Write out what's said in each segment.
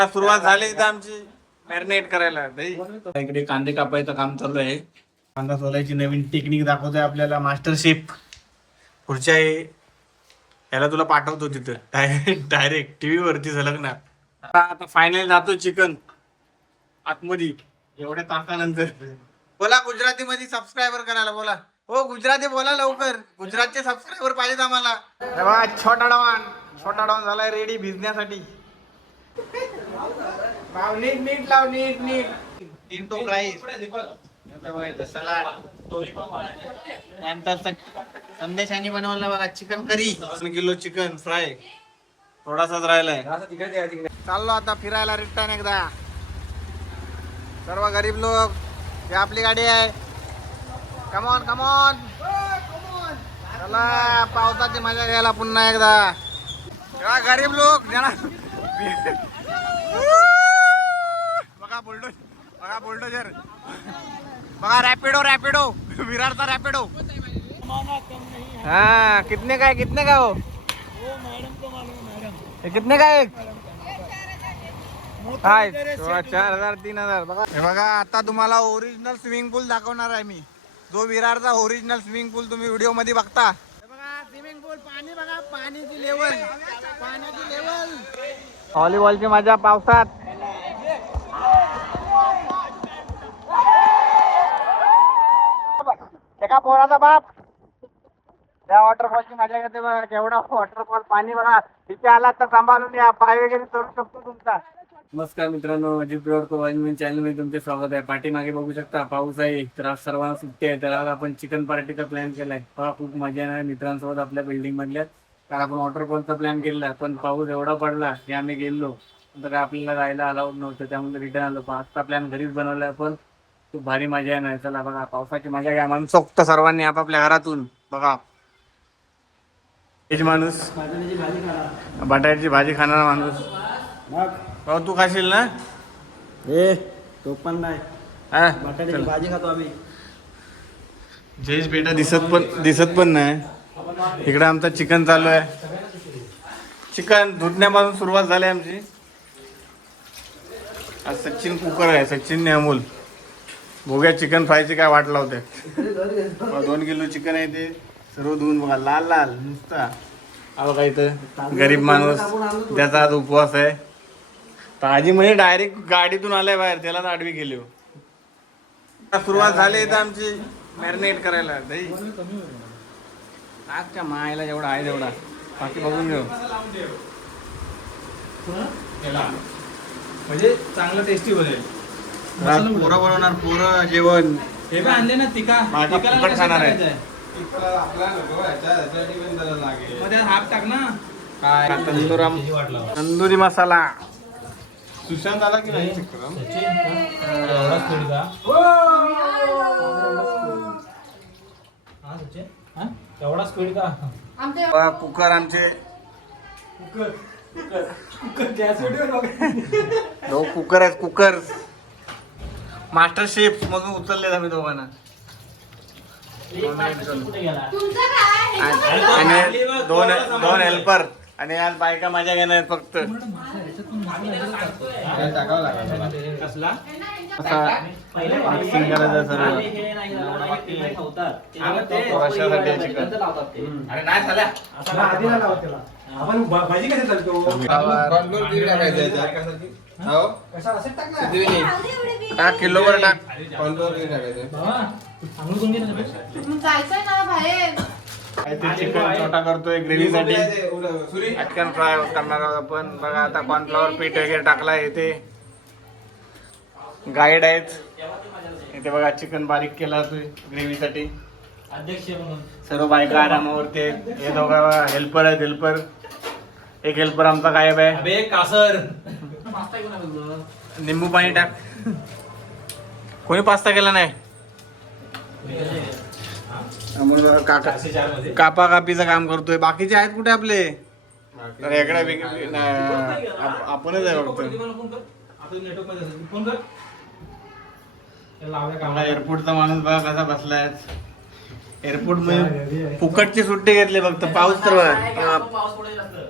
सुरुवात झाली तर आमची मॅरिनेट करायला दही. इकडे कांदे कापायचं काम चालू आहे. कांदा सोलायची नवीन टेक्निक दाखवतोय आपल्याला मास्टर शेफ. पुढच्या याला तुला पाठवतो तिथं डायरेक्ट टीव्ही वरती झलकणार. आता फायनल जातो चिकन आतमध्ये एवढ्या तासानंतर. बोला गुजराती मध्ये सबस्क्रायबर करायला बोला. हो गुजराती बोला लवकर. गुजरातचे सबस्क्रायबर पाहिजेत आम्हाला. छोटा डावान झालाय रेडी भिजण्यासाठी. नीट नीट लाव नीट नीट. तीन तो राईस नंतर संदेशाने बनवलं बघा chicken curry. 2 kilo chicken fry थोडासाच राहिलाय. चाललो आता फिरायला रिटर्न एकदा. सर्व गरीब लोक ही आपली गाडी आहे. कमॉन कमॉन चला पावसाची मजा घ्यायला पुन्हा एकदा. गरीब लोक जरा बघा बुलडोजर बघा रॅपिडो विरारचा रॅपिडो. हाँ कितने का हो कितने का एक 4,000 3,000. बघा आता तुम्हाला ओरिजिनल स्विमिंग पूल दाखवणार आहे मी. जो विरारचा ओरिजिनल स्विमिंग पूल तुम्ही व्हिडिओ मध्ये बघता. बघा स्विमिंग पूल पाणी बघा पाण्याची लेवल व्हॉलीबॉलची मजा पावसात. एका पोराचा बाप त्या वॉटरफॉलची मजा घेते बघा. केवढा वॉटरफॉल पाणी बघा. तिथे आलात तर सांभाळून या. पाय वगैरे चढू शकतो तुमचा. नमस्कार मित्रांनो, अजित चॅनल मध्ये तुमचे स्वागत आहे. पाठीमागे बघू शकता पाऊस आहे तर आज सर्वांना सुट्टी आहे. तर आज आपण चिकन पार्टीचा प्लॅन केलाय. खूप मजा येणार मित्रांसोबत आपल्या बिल्डिंग मधल्या. कारण आपण वॉटरफॉलचा प्लॅन केला पण पाऊस एवढा पडला की आम्ही गेलो तर आपल्याला जायला अलाउड नव्हतं. त्यामुळे रिटर्न आलो. आजचा प्लॅन घरीच बनवला आपण. खूप भारी मजा येणार. चला बघा पावसाची मजा घ्या. मनसोक्त सर्वांनी आपापल्या घरातून बघा. तेज माणूस बटाट्याची भाजी खाणारा माणूस. भाऊ तू खाशील ना? तो पण नाही. बटाट्याची भाजी खातो आम्ही. जयेश बेटा दिसत पण नाही. इकडे आमचं चिकन चालू आहे. चिकन धुतण्यापासून सुरुवात झाली आमची. आज सचिन कुकर आहे. सचिनने अमोल भोग्या चिकन फ्रायची काय वाट लावते. 2 किलो चिकन आहे ते सर्व धुवून बघा लाल लाल नुसता. हा बघा इथं गरीब माणूस त्याचा आज उपवास आहे. ताजी म्हणजे डायरेक्ट गाडीतून आलाय बाहेर. त्याला आडवी गेली. सुरुवात झाली तर आमची मॅरिनेट करायला दही. आजच्या मायला जेवढा आहे तेवढा बाकी बघून घेऊ. म्हणजे चांगलं टेस्टी बनेल. पोरं बनवणार. पोरं जेवण हे पण आणले ना तिका खाणार आहे. मध्ये हाफ टाक ना. काय तंदुरी मसाला. सुशांत आला की नाही? एवढा स्पीड का? कुकर आमचे कुकर आहेत. कुकर मास्टर शेफ मधून उचलले आम्ही दोघांना. आणि दोन हेल्पर. आणि आज बायका मजा घेणार फक्त. कसला मिक्सिंग करायचं सर्व. भाजी कशी चालतो? टाक किलोवर टाक. चिकन छोटा करतोय ग्रेव्ही साठी. चिकन फ्राय करणार आहोत आपण. बघा आता कॉर्नफ्लॉवर पीठ वगैरे टाकलाय. इथे गाईड आहेत. इथे बघा चिकन बारीक केला जातोय ग्रेव्ही साठी. सर्व बायका आरामावरती आहेत. हे दोघा हेल्पर आहेत. हेल्पर एक हेल्पर आमचा गायब आहे. कासर निंबू पाणी टाक. कोणी पास्ता केला नाही. कापा कापीचं काम करतोय. बाकीचे आहेत कुठे आपले? आपणच आहे फक्त. एअरपोर्टचा माणूस बघा कसा बसलाय. एअरपोर्ट मध्ये फुकटची सुट्टी घेतली फक्त.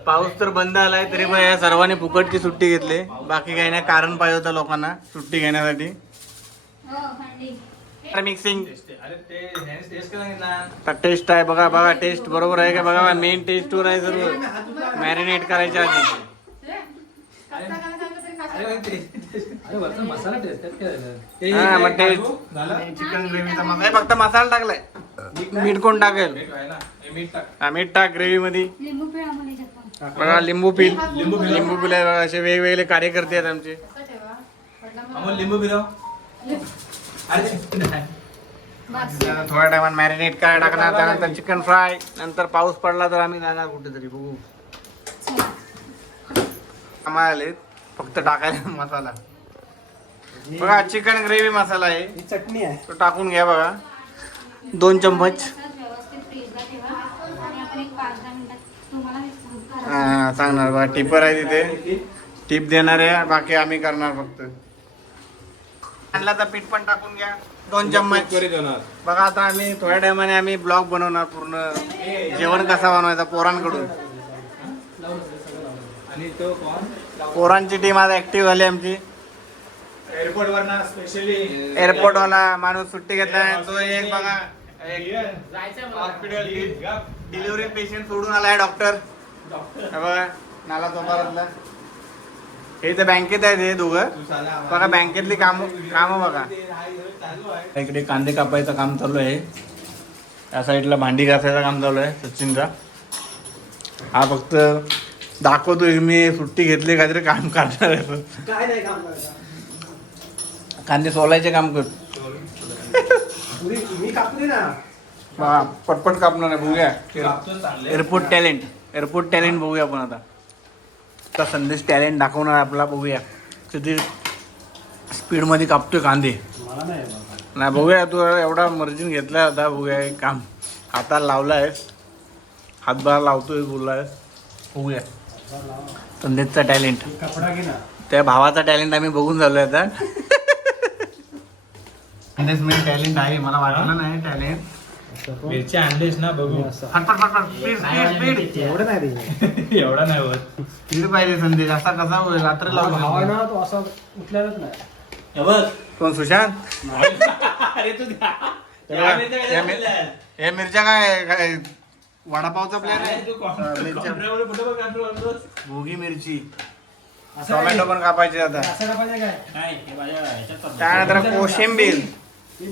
पाऊस तर बंद आलाय तरी पण या सर्वांनी फुकटची सुट्टी घेतली. बाकी काही नाही, कारण पाहिजे होतं लोकांना सुट्टी घेण्यासाठी. मिक्सिंग टेस्ट आहे बघा. बघा टेस्ट बरोबर आहे का बघा. मेन टेस्ट वर आहे सर्व. मॅरिनेट करायच्या आधी चिकन ग्रेव्हीचा मसाला फक्त मसाला टाकलाय. मीठ कोण टाकेल? मीठ टाक ग्रेव्ही मध्ये. बघा लिंबू पिलाय बघा. असे वेगवेगळे कार्यकर्ते आहेत आमचे. लिंबू पिलो. थोड्या टायमात मॅरिनेट करायला टाकणार. त्यानंतर चिकन फ्राय. नंतर पाऊस पडला तर आम्ही जाणार कुठेतरी बघू. आम्हाला फक्त टाकायला मसाला. बघा चिकन ग्रेव्ही मसाला आहे. चटणी आहे. तो टाकून घ्या बघा. 2 चम्मच. हा सांगणार बघा. टिपर आहे तिथे. टिप देणार आहे. बाकी आम्ही करणार फक्त. आणला तर पीठ पण टाकून घ्या. 2 चम्मच. बघा आता आम्ही थोड्या टायमाने आम्ही ब्लॉग बनवणार पूर्ण. जेवण कसा बनवायचा पोरांकडून. आणि तो पोरांची टीम आज ऍक्टिव्ह झाली आमची. एअरपोर्ट वर ना स्पेशली एअरपोर्ट वाला माणूस सुट्टी घेतला. तो एक बघा हॉस्पिटल डिलिव्हरी पेशंट सोडून आलाय डॉक्टर. बघा नाला चौकारातला. हे तर बँकेत आहेत हे दोघं. बघा बँकेतली काम बघा. इकडे कांदे कापायचं काम चालू आहे. त्या साईडला भांडी घासायचं काम चालू आहे सचिनचा. हा फक्त दाखवतोय मी सुट्टी घेतली काहीतरी काम करणार आहे. काय नाही काम करायचं. कांदे सोलायचे काम कर. मी कापली ना. बघा पटपट कापणार आहे. बघूया एअरपोर्ट टॅलेंट बघूया आपण आता. संदेश टॅलेंट दाखवणार आपला. बघूया किती स्पीडमध्ये कापतोय कांदे. नाही बघूया. तू एवढा मर्जीन घेतलाय आता. बघूया एक काम हाताला लावलाय. हातभार लावतोय बोललाय. बघूया संदेशचा टॅलेंट. कपडा घे ना. त्या भावाचा टॅलेंट आम्ही बघून झालोय आता. संदेश मी टॅलेंट आहे. मला वाटलं नाही टॅलेंट. मिरच्या आणलेस ना बघू. स्पीड एवढं नाही रे. एवढा नाही होत. स्पीड पाहिजे संदेश. असा कसा होईल रात्री भावा लावून. ना तो असा उठलेलाच नाही. कोण सुशांत? अरे तू हे मिरच्या काय वडापावचा प्लॅन आहे. भोगी मिरची. टोमॅटो पण कापायचे आता. त्यानंतर कोशिंबीर.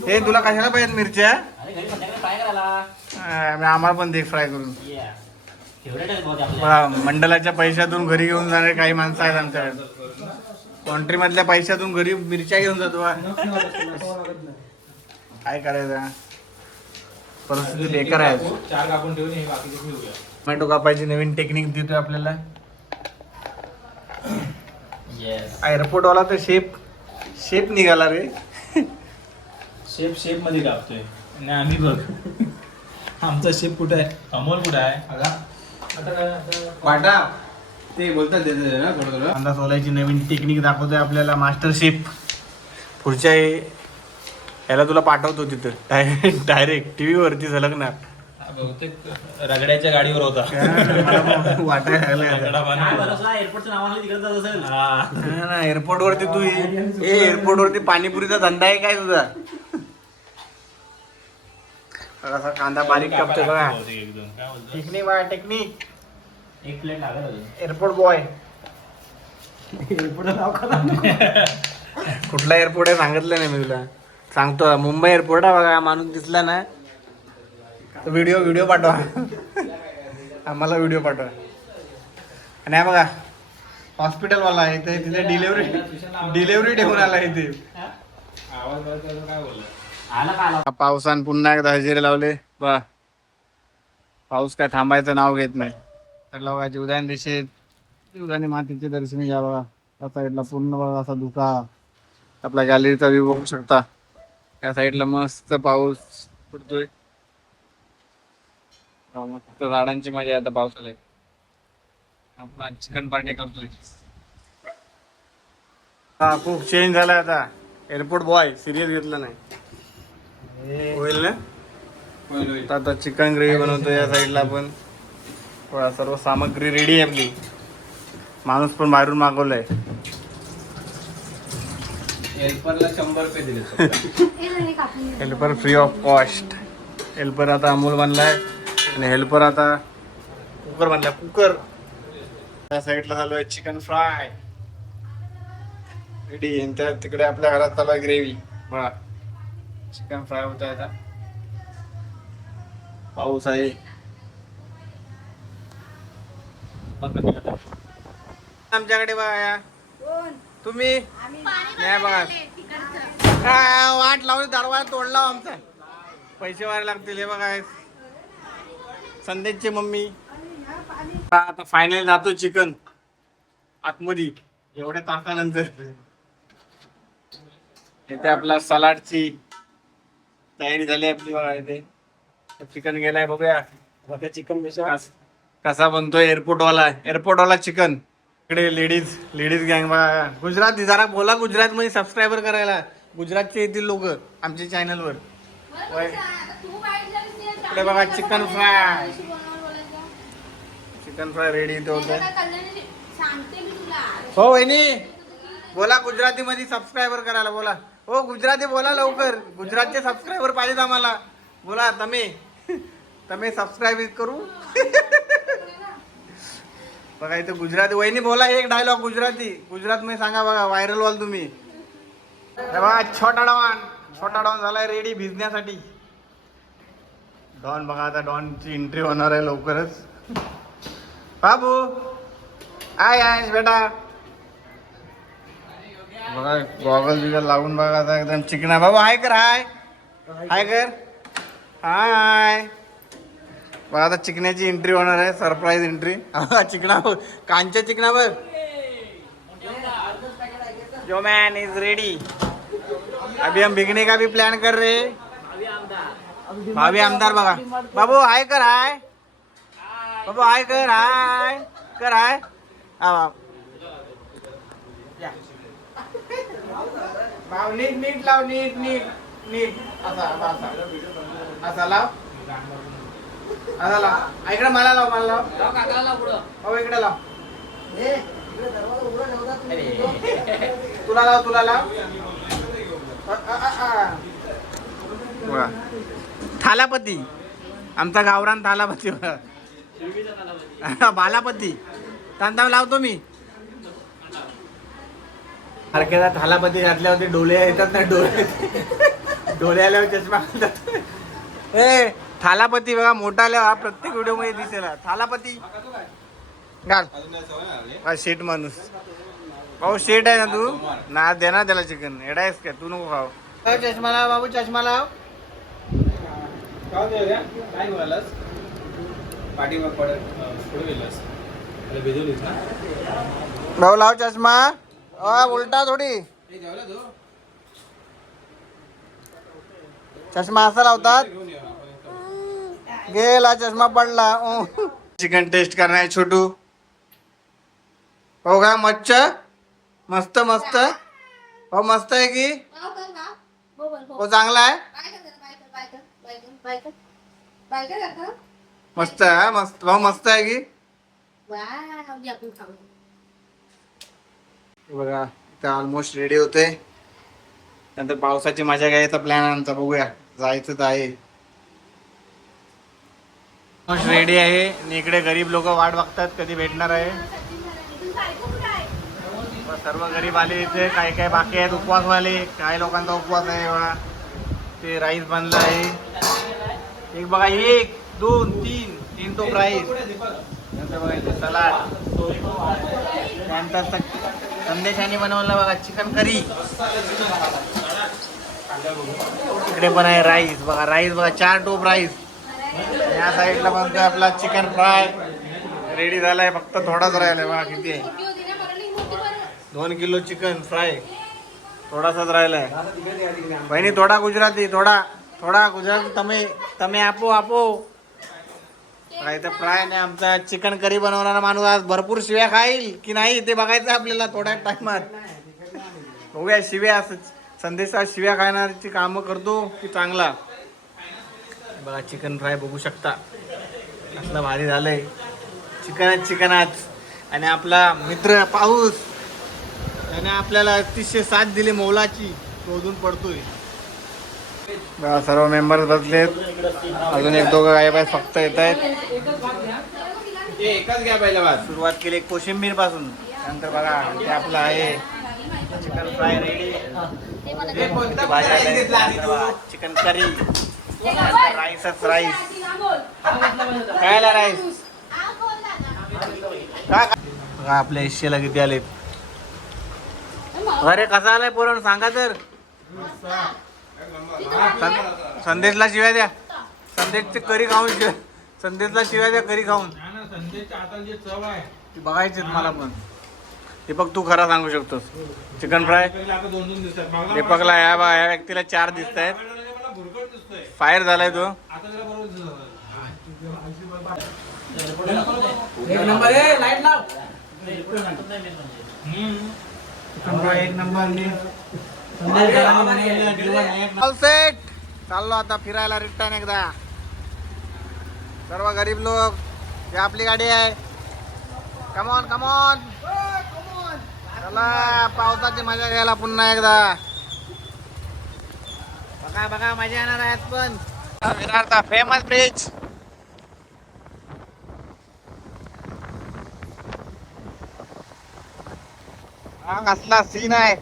हे तुला कशाला पाहिजेत मिरच्या? आम्हाला पण दे फ्राय करून. मंडळाच्या पैशातून घरी घेऊन जाणारे काही माणसं आहेत आमच्याकडे. कॉन्ट्री मधल्या पैशातून घरी मिरच्या घेऊन जातो. काय करायचं परिस्थिती बेकार आहे. टोमॅटो कापायची नवीन टेक्निक देतोय आपल्याला. एअरपोर्ट वाला तर शेप निघाला रे. शेप मध्ये कापतोय. आणि आम्ही बघ आमचा शेप कुठे आहे? अमोल कुठे आहे? वाटा ते बोलतात कांदा सोलायची नवीन टेक्निक दाखवतोय आपल्याला मास्टर शेफ. पुढच्या याला तुला पाठवतो तिथं डायरेक्ट टीव्ही वरती झलकणार. बहुतेक रगड्याच्या गाडीवर होता. एअरपोर्ट वरती तू एअरपोर्ट वरती पाणीपुरीचा धंदा आहे काय तुझा? असा कांदा बारीक कापतोय बघा. टेक्निक बघा टेक्निक. एक प्लेट लागत. Airport boy. कुठला एअरपोर्ट आहे सांगितलं नाही मी तुला. सांगतो मुंबई एअरपोर्ट आहे बघा. माणूस दिसला ना व्हिडिओ पाठवा. आम्हाला व्हिडिओ पाठवा. आणि हा बघा हॉस्पिटलवाला आहे इथे. तिथे डिलेव्हरी ठेवून आला इथे. पावसान पुन्हा एकदा हजेरी लावले. बा पाऊस काय थांबायचं नाव घेत नाही. तर लोकांची उद्यान दिशेत उद्याने मातीचे दर्शन घ्या बघा. त्या साईडला पूर्ण बघा असा धुका. आपल्या गॅलरीचा व्ह्यू बघू शकता. त्या साईडला मस्त पाऊस पडतोय. मस्त झाडांची मजा आहे आता पावसाला. आपला चिकन पार्टी करतोय. हा खूप चेंज झालाय आता. एअरपोर्ट बॉय सिरियस घेतलं नाही. होईल ना आता चिकन ग्रेव्ही बनवतो या साईडला पण. थोडा सर्व सामग्री रेडी आहे आपली. माणूस पण बाहेरून मागवलाय. हेल्परला 100 रुपये दिले. Helper free of cost. Helper आता अमोल बनलाय आणि हेल्पर आता कुकर बनलाय. कुकर त्या साईडला चालू आहे चिकन फ्राय रेडी. त्या तिकडे आपल्या घरात चालू आहे ग्रेव्ही. बघा चिकन फ्राय होत आहे आता. पाऊस आहे. आमच्याकडे बघा तुम्ही नाही बघा वाट लावली. दरवाजा तोडला आमचा. पैसे वारे लागतील. हे बघा संदेशची मम्मी. आता फायनल जातो चिकन आतमध्ये एवढ्या तासानंतर. इथे आपला सलाडची तयारी झाली आपली. बघा इथे चिकन गेलाय. बघूया चिकन कसा बनतोय. एअरपोर्ट वाला चिकन. इकडे लेडीज गँग बघा. गुजराती जरा बोला गुजरात मध्ये सबस्क्रायबर करायला. गुजरातचे येतील लोक आमच्या चॅनलवर. इकडे बघा चिकन फ्राय रेडी इथे होत. हो वहिनी बोला गुजराती मध्ये सबस्क्रायबर करायला बोला. हो गुजराती बोला लवकर. गुजरातचे सबस्क्रायबर पाहिजेत आम्हाला. बोला तुम्ही सबस्क्राईब करू. बघा इथे गुजराती. वहिनी बोला एक डायलॉग गुजरात मध्ये सांगा. बघा व्हायरल व्हाल तुम्ही. बघा छोटा डॉन झालाय रेडी भिजण्यासाठी. डॉन बघा आता डॉनची एंट्री होणार आहे लवकरच. बाबू आय बेटा. बघा गॉगल बिगल लावून बघा आता एकदम चिकना. बाबू हाय कर. हाय बघा आता चिकण्याची एंट्री होणार आहे. Surprise entry. चिकना कांच्या चिकना बघ. जो मैन इज रेडी. अभी हम भिगने का भी प्लान कर रहे. भावी आमदार बघा. बाबू हाय कर. बाबू हाय कर. भाव नीट लाव. नीट असा लाव. इकडे मला लाव. हो इकडे लाव. तुला लाव. थालापती आमचा गावरान थालापती. बालापती तांदळ लावतो मी. सारख्या थालापती घातल्या होते. डोळे येतात ना. डोळे आल्यावर चष्मा घालतात. थालापती बघा मोठा आल्यावर प्रत्येक व्हिडिओ मध्ये दिसेल. थालापती घाल. शेट माणूस. भाऊ शेट आहे ना तू. ना दे ना त्याला चिकन. एडा आहेस काय तू. नको खाऊ. चष्मा लाव बाबू. चष्मा लाव. भाऊ लाव चष्मा. उलटा थोडी. चष्मा असा लावतात. गेला चष्मा पडला. चिकन टेस्ट करणार छोटू. हो का मच्छ मस्त. हो मस्त आहे की. हो चांगला आहे. मस्त आहे. मस्त भाऊ मस्त आहे की. बघा इथं ऑलमोस्ट रेडी होते. नंतर पावसाची मजा घ्यायचा प्लॅन आमचा. बघूया जायचं तर आहे. ऑलमोस्ट रेडी आहे. आणि इकडे गरीब लोक वाट बघतात कधी भेटणार आहे. सर्व गरीब आले इथे. काही बाकी आहेत उपवासवाले. काही लोकांचा उपवास आहे. बघा ते राईस बनला आहे. एक बघा 1 2 3 टोप राईस. नंतर बघा इथे सलाड. त्यानंतर संदेशाने बनवलं बघा चिकन करी. इकडे पण आहे राईस. बघा राईस बघा 4 टोप राईस. या साईडला बनतोय आपला चिकन फ्राय. रेडी झालाय. फक्त थोडाच राहिलाय. बघा किती आहे. 2 किलो चिकन फ्राय. थोडासाच राहिलाय. बहिणी थोडा गुजराती. थोडा गुजराती. તમે આપો. इथं फ्राय नाही. आमचा चिकन करी बनवणारा माणूस आज भरपूर शिव्या खाईल की नाही ते बघायचं आपल्याला थोड्या टाइमात. बघूया शिव्या. संदेशात शिव्या खाण्याची कामं करतो की चांगला. बघा चिकन फ्राय बघू शकता कसलं भारी झालंय. चिकनच आणि आपला मित्र पाऊस त्याने आपल्याला अतिशय साथ दिली मोलाची, शोधून पडतोय. बघा सर्व मेंबर्स बसलेत, अजून एक दोघं गायब आहेत, फक्त येत आहेत. एकच घ्या पहिल्या बात. सुरुवात केली कोशिंबीर पासून, नंतर बघा ते आपलं आहे chicken fry ready, chicken curry, राईसच राईस. खायला राईस का आपल्या हिस्सेला किती आलेत. अरे कसा आलाय पोरण सांगा तर. संदेशला शिव्या द्या, संदेशची करी खाऊन संदेशला शिव्या द्या करी खाऊन. ती बघायची मला पण. दीपक तू खरा सांगू शकतोस. चिकन फ्राय दीपकला या व्यक्तीला 4 दिसत आहेत. फायर झालाय तो. एक नंबर आहे, लाईट लाव. एक नंबर सेट. चाललो आता फिरायला रिटर्न एकदा. सर्व गरीब लोक, ही आपली गाडी आहे. कमॉन कमॉन चला, पावसाची मजा घ्यायला पुन्हा एकदा. बघा बघा मजा येणार आहे पण. विरारचा फेमस ब्रिज. हा कसला सीन आहे.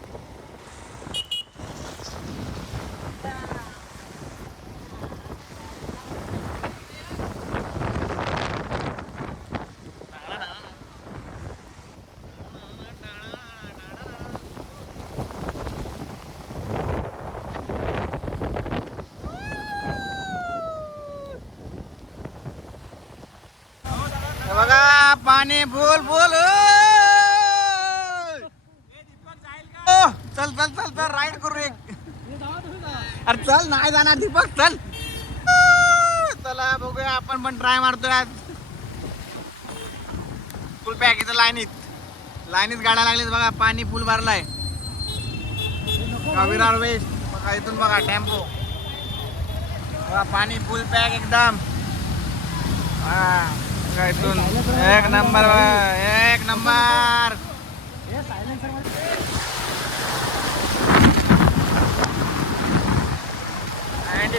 बघा पाणी फुल फुल. चल चल चल चल राईड करू एक. अरे चल नाही जाणार दीपक चल. चला बघूया आपण पण ट्राय मारतोय आज. फुल पॅक इथं लाईनीत गाड्या लागलीत बघा. पाणी फुल भरलाय. विरार वेस्ट बघा, इथून बघा टेम्पो बघा, पाणी फुल पॅक एकदम. हा इथून एक नंबर एक नंबर.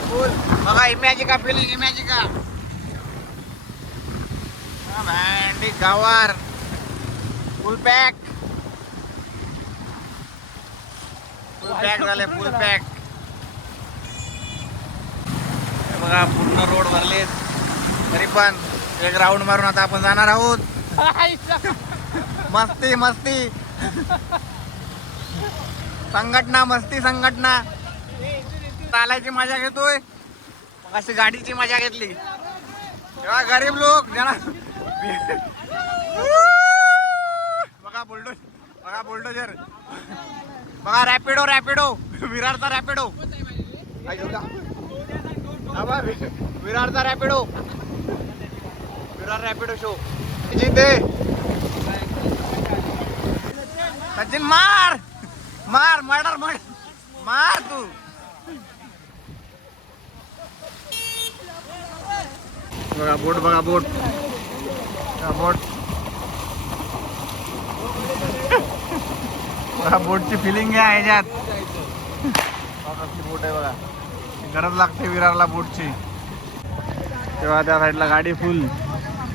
फुल बघा इमॅजिका फिलिंग इमॅजिका. भांडी गावार फुल पॅक झाले फुल पॅक. बघा पूर्ण रोड भरले. तरी पण एक राऊंड मारून आता आपण जाणार आहोत. मस्ती मस्ती संघटना मस्ती संघटना. चालायची मजा घेतोय, अशी गाडीची मजा घेतली. तेव्हा गरीब लोक ज्यांना बघा बुलडोजर बघा. रॅपिडो विरारचा रॅपिडो. विरारचा रॅपिडो. विरार रॅपिडो शो जिथे. सचिन मार मार मर्डर मार तू. बघा बोट बघा बोट बोट बघा. बोटची फिलिंग आहे ह्याच्यात. बोट आहे बघा. गरज लागते विरारला बोटची. तेव्हा त्या साईडला गाडी फुल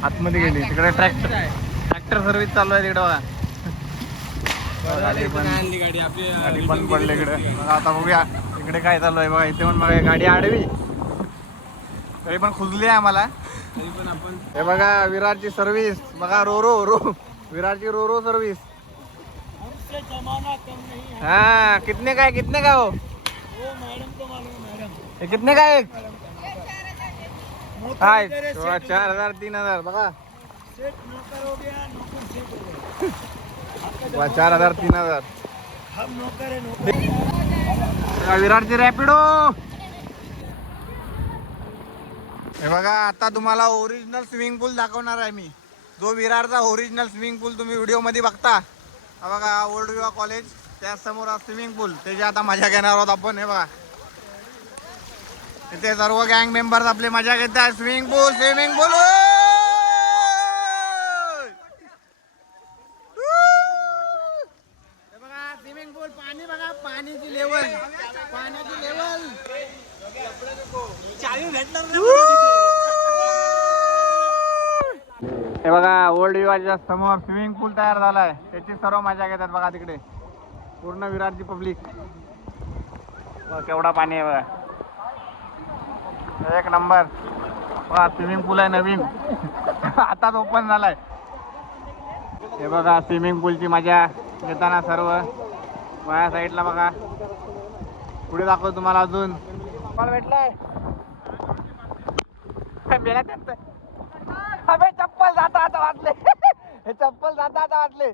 आतमध्ये गेली. तिकडे ट्रॅक्टर सर्व्हिस चालू आहे तिकडे बघा. गाडी पण पडली इकडे. आता बघूया इकडे काय चालू आहे बघा. इथे पण बघा गाडी आडवी, तरी पण खुजली आहे आम्हाला. हे बघा विरारची सर्व्हिस बघा. रो विरारची रो सर्व्हिस. हाँ कितने का हो? ये कितने का एक? 4,000 3,000 बघा. 4,000 3,000. विरारची रॅपिडो. हे बघा आता तुम्हाला ओरिजिनल स्विमिंग पूल दाखवणार आहे मी. जो विरारचा ओरिजिनल स्विमिंग पूल तुम्ही व्हिडिओ मध्ये बघता. हा बघा ओल्ड विवा कॉलेज, त्या समोर स्विमिंग पूल. त्याची आता मजा घेणार आहोत आपण. हे बघा इथे सर्व गँग मेंबर्स आपले मजा घेतात. स्विमिंग पूल बघा, स्विमिंग पूल. पाणी बघा, पाण्याची लेवल. हे बघा, ओल्ड विवाच्या समोर स्विमिंग पूल तयार झालाय. त्याची सर्व मजा घेतात बघा तिकडे. पूर्ण विरारची पब्लिक. केवढा पाणी आहे बघा, एक नंबर. बघा, स्विमिंग पूल आहे नवीन. आताच ओपन झालाय. हे बघा, स्विमिंग पूलची मजा घेताना सर्व. माझ्या साईडला बघा, पुढे दाखवतो तुम्हाला. अजून मला भेटलाय चप्पल जाता आता वाचले. हे चप्पल जाता आता वाचले.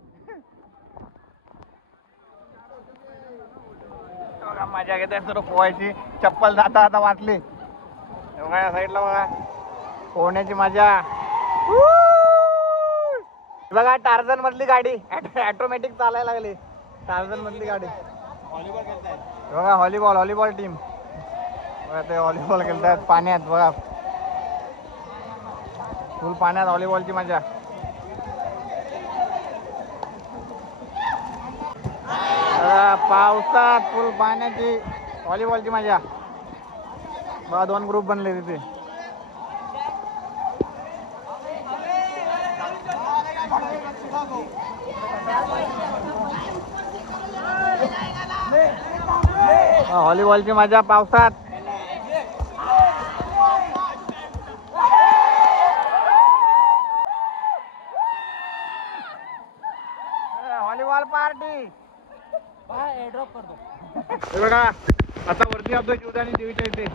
मजा घेते सर्व पोहायची. चप्पल जाता आता वाचली. बघा या साईडला बघा, पोहण्याची मजा. बघा, टार्झन मधली गाडी ऑटोमॅटिक चालायला लागली. टार्झन मधली गाडी. बघा, व्हॉलीबॉल टीम. बघा, ते व्हॉलीबॉल खेळतात पाण्यात. बघा, फुल पाण्यात व्हॉलीबॉलची मजा. पावसात फुल पाण्याची व्हॉलीबॉलची मजा. बघा, 2 ग्रुप बनले तिथे. व्हॉलीबॉलची मजा पावसात. Volleyball party. बघा, आता वरती आपलं जीवदानी देवीच्या इथे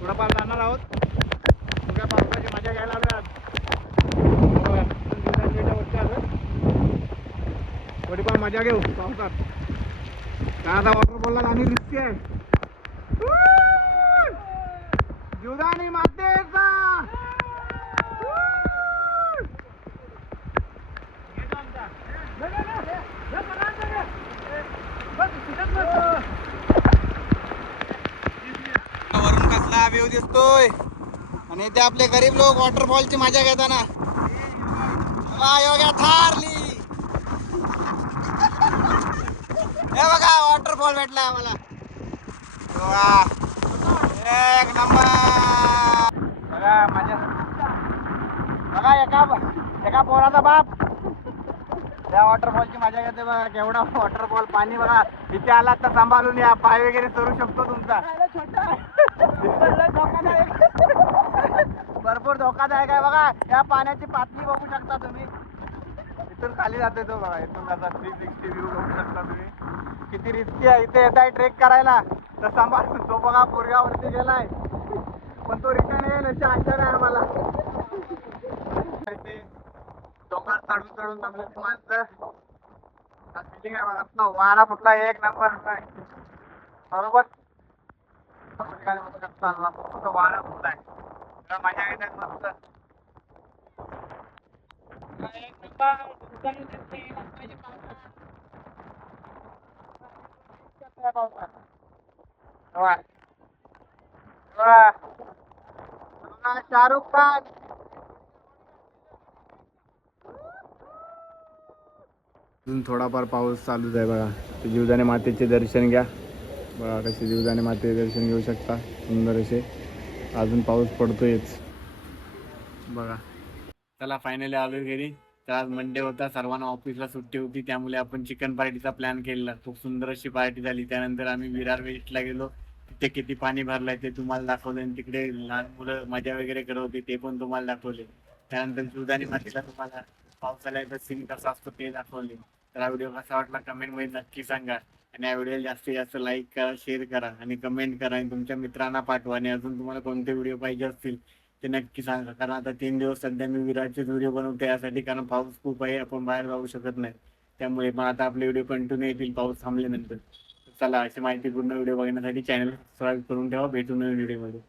थोडाफार जाणार आहोत. सगळ्या पावसाची मजा घ्यायला आलो. जीवदानी देवीच्या वरती आलो. थोडीफार मजा घेऊ पावसात. आता वॉटरफॉलला आणि रिस्की आहे. जीवदानी मातेचा. वरून कसला व्ह्यू दिसतोय. आणि ते आपले गरीब लोक वॉटरफॉलची मजा घेताना. योग्या थारली. हे बघा, वॉटरफॉल भेटला आम्हाला. एक नंबर. बघा मजा. बघा, एका पोराचा बाप त्या वॉटरफॉलची मजा घेते. बघा, केवढा वॉटरफॉल. पाणी बघा, इथे आलात तर सांभाळून या. पाय वगैरे चढू शकतो तुमचा. भरपूर धोकादायक आहे. बघा, या पाण्याची पातळी बघू शकता तुम्ही. इथून खाली जाते तो. बघा, इथून आता 360 व्ह्यू बघू शकता तुम्ही. किती रिस्की आहे. इथे येत आहे ट्रेक करायला तर सांभाळून. तो बघा, पोरगावरती गेलाय पण तो रिटर्न येईल अशी आशा नाही आम्हाला. डोंगर चढून चांगलं माणसं. वारा फुटला एक नंबर. बरोबर, वारा फुटलाय. मजा येतात मस्त. शाहरुख खान. अजून थोडाफार पाऊस चालूच आहे. बघा, जीवदानी मातेचे दर्शन घ्या. बघा, कसे जीवदानी मातेचे दर्शन घेऊ शकता. सुंदर असे. अजून पाऊस पडतोयच. बघा, चला फायनली आलो घरी. तर आज मंडे होता, सर्वांना ऑफिसला सुट्टी होती. त्यामुळे आपण चिकन पार्टीचा प्लॅन केलेला. खूप सुंदर अशी पार्टी झाली. त्यानंतर आम्ही विरार वेस्टला गेलो. तिथे किती पाणी भरलंय ते तुम्हाला दाखवलं. आणि तिकडे लहान मुलं मजा वगैरे करत होती ते पण तुम्हाला दाखवले. त्यानंतर जीवदानी मातेला तुम्हाला पावसाळ्याचा सीन कसा असतो ते दाखवले. तर हा व्हिडिओ कसा वाटला कमेंटमध्ये नक्की सांगा. आणि या व्हिडिओला जास्तीत जास्त लाईक करा, शेअर करा आणि कमेंट करा. आणि तुमच्या मित्रांना पाठवा. आणि अजून तुम्हाला कोणते व्हिडिओ पाहिजे असतील ते नक्की सांगा. कारण आता 3 दिवस सध्या मी विरारचेच व्हिडिओ बनवतो यासाठी. कारण पाऊस खूप आहे, आपण बाहेर जाऊ शकत नाही. त्यामुळे पण आता आपले व्हिडिओ कंटिन्यू येतील पाऊस थांबल्यानंतर. चला, अशी माहितीपूर्ण व्हिडिओ बघण्यासाठी चॅनल सबस्क्राईब करून ठेवा. भेटू नवीन व्हिडिओमध्ये.